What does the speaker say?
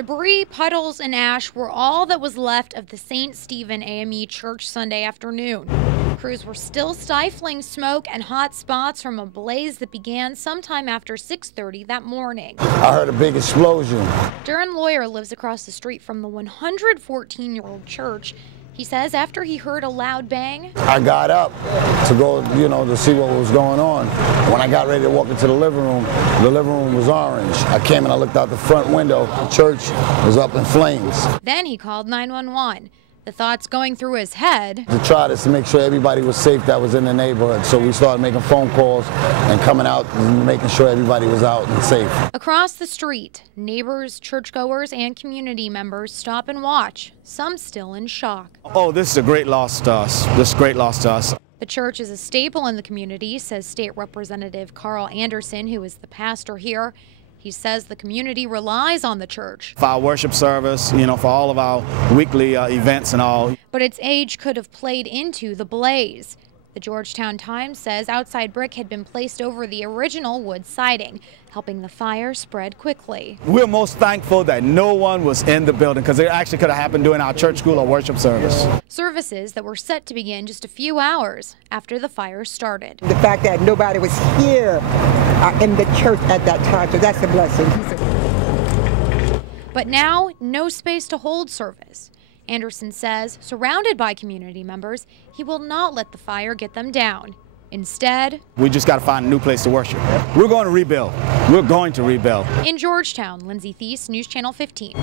Debris, puddles, and ash were all that was left of the St. Stephen AME Church Sunday afternoon. Crews were still stifling smoke and hot spots from a blaze that began sometime after 6:30 that morning. I heard a big explosion. Darren Lawyer lives across the street from the 114-year-old church. He says after he heard a loud bang, I got up to go, to see what was going on. When I got ready to walk into the living room was orange. I came and I looked out the front window. The church was up in flames. Then he called 911. The thoughts going through his head to try to make sure everybody was safe that was in the neighborhood. So we started making phone calls and coming out and making sure everybody was out and safe. Across the street, neighbors, churchgoers, and community members stop and watch, some still in shock. Oh, this is a great loss to us. This is a great loss to us. The church is a staple in the community, says State Representative Carl Anderson, who is the pastor here. He says the community relies on the church for our worship service, for all of our weekly events and all. But its age could have played into the blaze. The Georgetown Times says outside brick had been placed over the original wood siding, helping the fire spread quickly. We're most thankful that no one was in the building because it actually could have happened during our church school or worship service. Services that were set to begin just a few hours after the fire started. The fact that nobody was here in the church at that time, so that's a blessing. But now, no space to hold service. Anderson says, surrounded by community members, he will not let the fire get them down. Instead, we just got to find a new place to worship. We're going to rebuild. We're going to rebuild. In Georgetown, Lindsay Thies, News Channel 15.